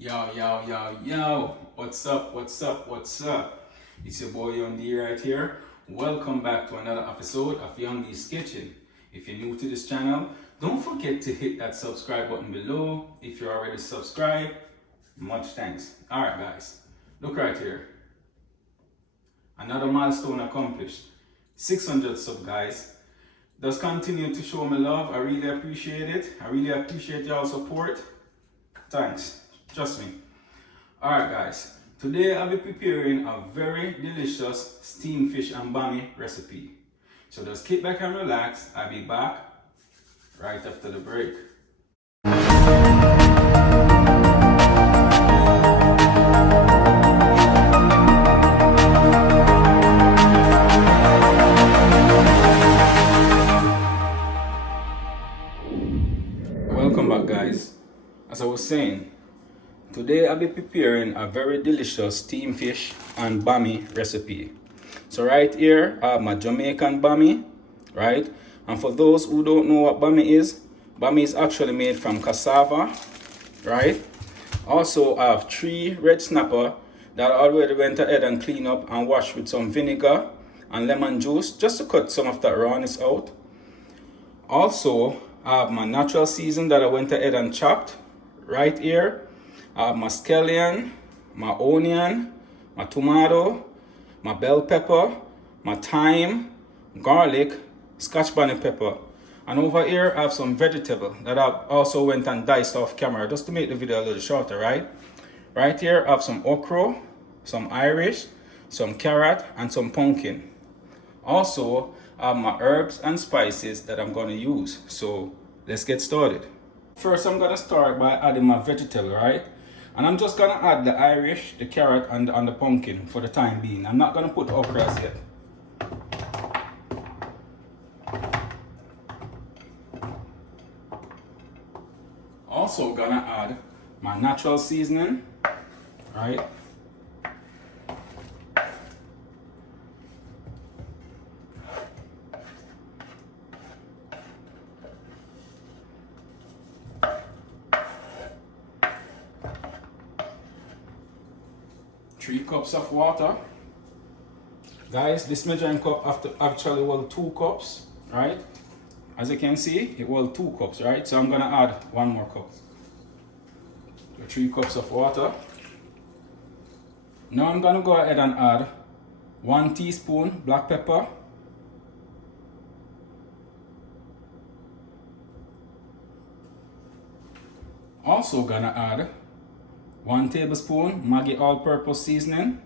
Yo, what's up? It's your boy Young D right here. Welcome back to another episode of Young D's Kitchen. If you're new to this channel, don't forget to hit that subscribe button below. If you're already subscribed, much thanks. Alright guys, look right here. Another milestone accomplished. 600 sub guys. Just continue to show me love. I really appreciate it. I really appreciate y'all support. Thanks. Trust me. Alright guys, today I'll be preparing a very delicious steamed fish and bammy recipe. So just kick back and relax. I'll be back right after the break. Welcome back guys. As I was saying, today I'll be preparing a very delicious steamed fish and bammy recipe. So right here I have my Jamaican bammy, right? And for those who don't know what bammy is actually made from cassava, right? Also I have 3 red snapper that I already went ahead and clean up and washed with some vinegar and lemon juice just to cut some of that rawness out. Also I have my natural season that I went ahead and chopped right here. I have my scallion, my onion, my tomato, my bell pepper, my thyme, garlic, Scotch bonnet pepper. And over here I have some vegetable that I also went and diced off camera just to make the video a little shorter, right? Right here I have some okra, some Irish, some carrot, and some pumpkin. Also I have my herbs and spices that I'm going to use. So let's get started. First I'm going to start by adding my vegetable, right? And I'm just going to add the Irish, the carrot, and the pumpkin for the time being. I'm not going to put okras yet. Also going to add my natural seasoning, right? Three cups of water. Guys, this measuring cup actually hold 2 cups, right? As you can see, it holds 2 cups, right? So I'm gonna add 1 more cup. So 3 cups of water. Now I'm gonna go ahead and add 1 teaspoon black pepper. Also gonna add 1 tablespoon Maggi all-purpose seasoning.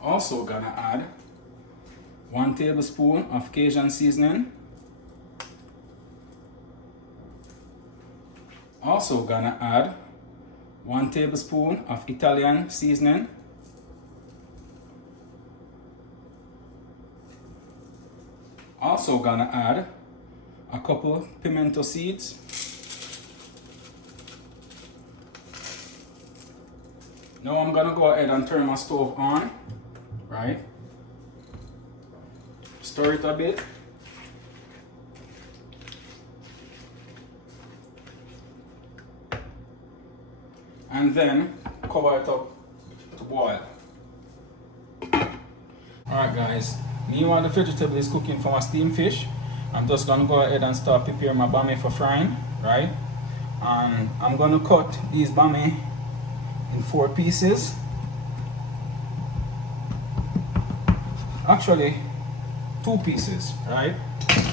Also gonna add 1 tablespoon of Cajun seasoning. Also gonna add 1 tablespoon of Italian seasoning. Also gonna add a couple pimento seeds. Now I'm gonna go ahead and turn my stove on, right? Stir it a bit. And then cover it up to boil. Alright guys, meanwhile the vegetable is cooking for my steamed fish, I'm just gonna go ahead and start preparing my bammy for frying, right? And I'm gonna cut these bammy in 4 pieces. Actually 2 pieces, right?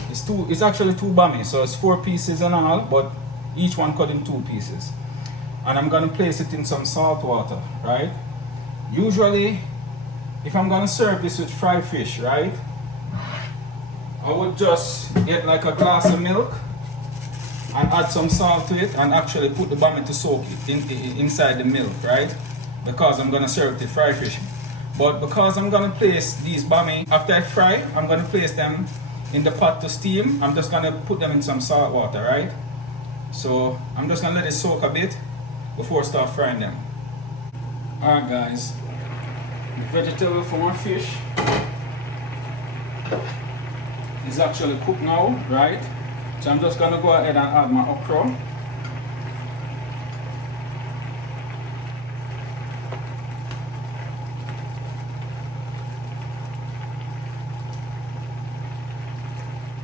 It's actually 2 bammy, so it's 4 pieces in all, but each one cut in 2 pieces. And I'm gonna place it in some salt water, right? Usually if I'm gonna serve this with fried fish, right, I would just get like a glass of milk and add some salt to it and actually put the bammy to soak it inside the milk, right? Because I'm gonna serve the fried fish. But because I'm gonna place these bammy after I fry, I'm gonna place them in the pot to steam. I'm just gonna put them in some salt water, right? So I'm just gonna let it soak a bit before I start frying them. Alright guys, the vegetable for my fish is actually cooked now, right? So I'm just gonna go ahead and add my okra.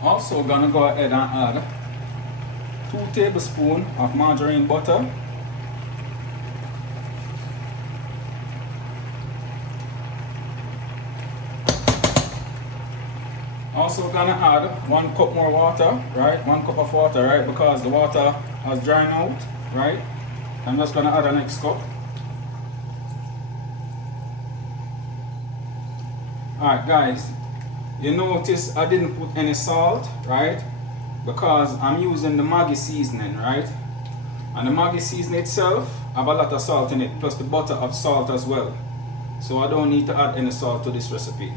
Also gonna go ahead and add 2 tablespoons of margarine butter. Also gonna add 1 cup more water, right? 1 cup of water, right? Because the water has dried out, right? I'm just gonna add the next cup. Alright guys, you notice I didn't put any salt, right? Because I'm using the Maggi seasoning, right? And the Maggi seasoning itself have a lot of salt in it, plus the butter have salt as well. So I don't need to add any salt to this recipe.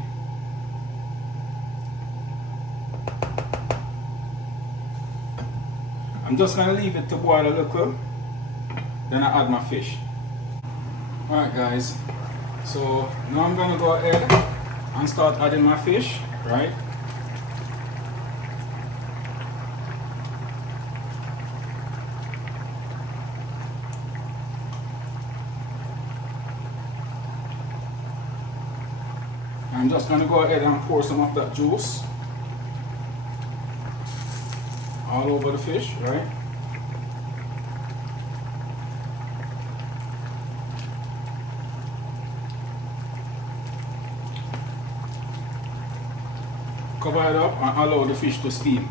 I'm just gonna leave it to boil a little, then I add my fish. Alright guys, so now I'm gonna go ahead and start adding my fish, right? I'm just gonna go ahead and pour some of that juice all over the fish, right? Cover it up and allow the fish to steam.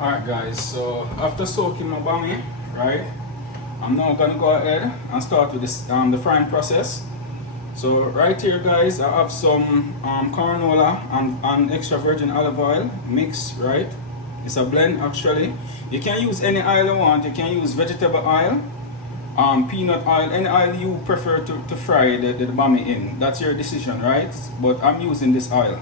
Alright guys, so after soaking my bammy, right, I'm now gonna go ahead and start with this, the frying process. So right here guys, I have some canola and extra virgin olive oil mix, right? It's a blend actually. You can use any oil you want. You can use vegetable oil, peanut oil, any oil you prefer to fry the bammy in. That's your decision, right? But I'm using this oil.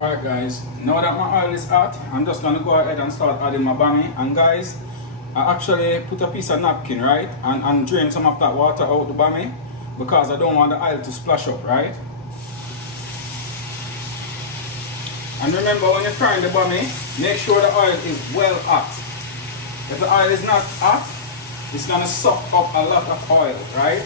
Alright guys, now that my oil is hot, I'm just gonna go ahead and start adding my bammy. And guys, I actually put a piece of napkin, right? And drain some of that water out the bammy, because I don't want the oil to splash up, right? And remember, when you're frying the bammy, make sure the oil is well hot. If the oil is not hot, it's gonna suck up a lot of oil, right?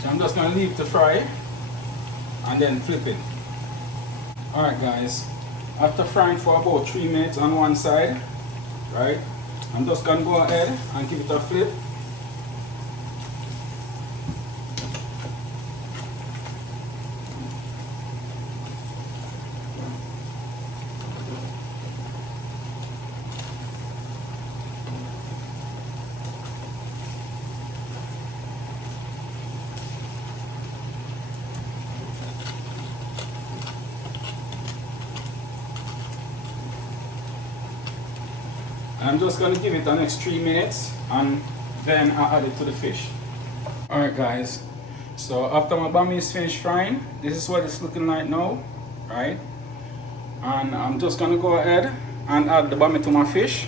So I'm just gonna leave it to fry and then flip it. Alright guys, after frying for about 3 minutes on one side, right? I'm just gonna go ahead and give it a flip. I'm just going to give it the next 3 minutes and then I add it to the fish. Alright guys, so after my bammy is finished frying, this is what it's looking like now, right? And I'm just going to go ahead and add the bammy to my fish.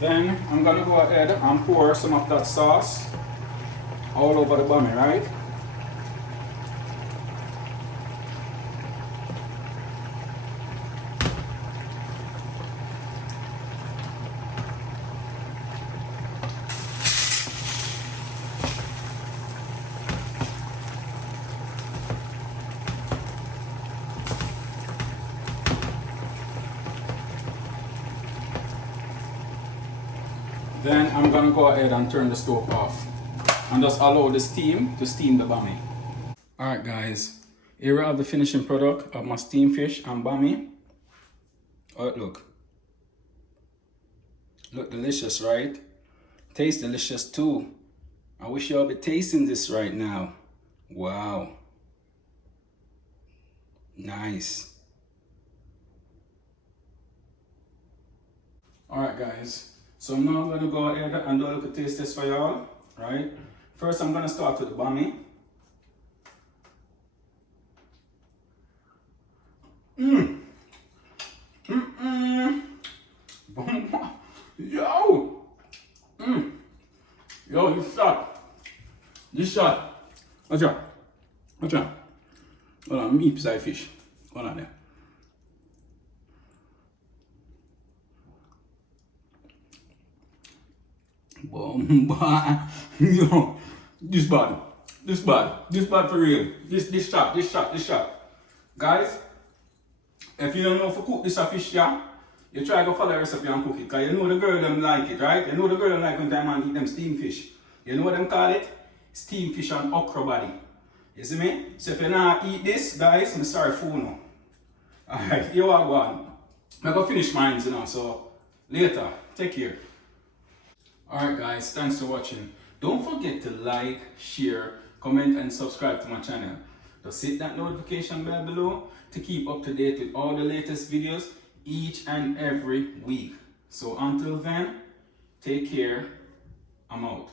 Then I'm gonna go ahead and pour some of that sauce all over the bammy, right? Then I'm gonna go ahead and turn the stove off and just allow the steam to steam the bammy. Alright guys, here we have the finishing product of my steamed fish and bammy. Oh, look delicious, right? Tastes delicious too. I wish y'all be tasting this right now. Wow, nice. Alright guys, So now I'm gonna go ahead and do a little taste test for y'all, right? First I'm gonna start with the Bammy. Yo! Yo, you shot. This shot. Watch out. Watch out. Hold on, me piece of fish. Hold on there. Boom, yo, this bad. This bad for real. This shot. Guys, if you don't know how to cook this fish, yeah, you try to follow the recipe and cook it. Because you know the girl them like it, right? You know the girl them like when time man eat them steam fish. You know what them call it? Steam fish and okra body. You see me? So if you not eat this, guys, I'm sorry for you. Alright, you are going. I'm going to finish mine, you know, so later. Take care. Alright guys, thanks for watching. Don't forget to like, share, comment and subscribe to my channel. Just hit that notification bell below to keep up to date with all the latest videos each and every week. So until then, take care. I'm out.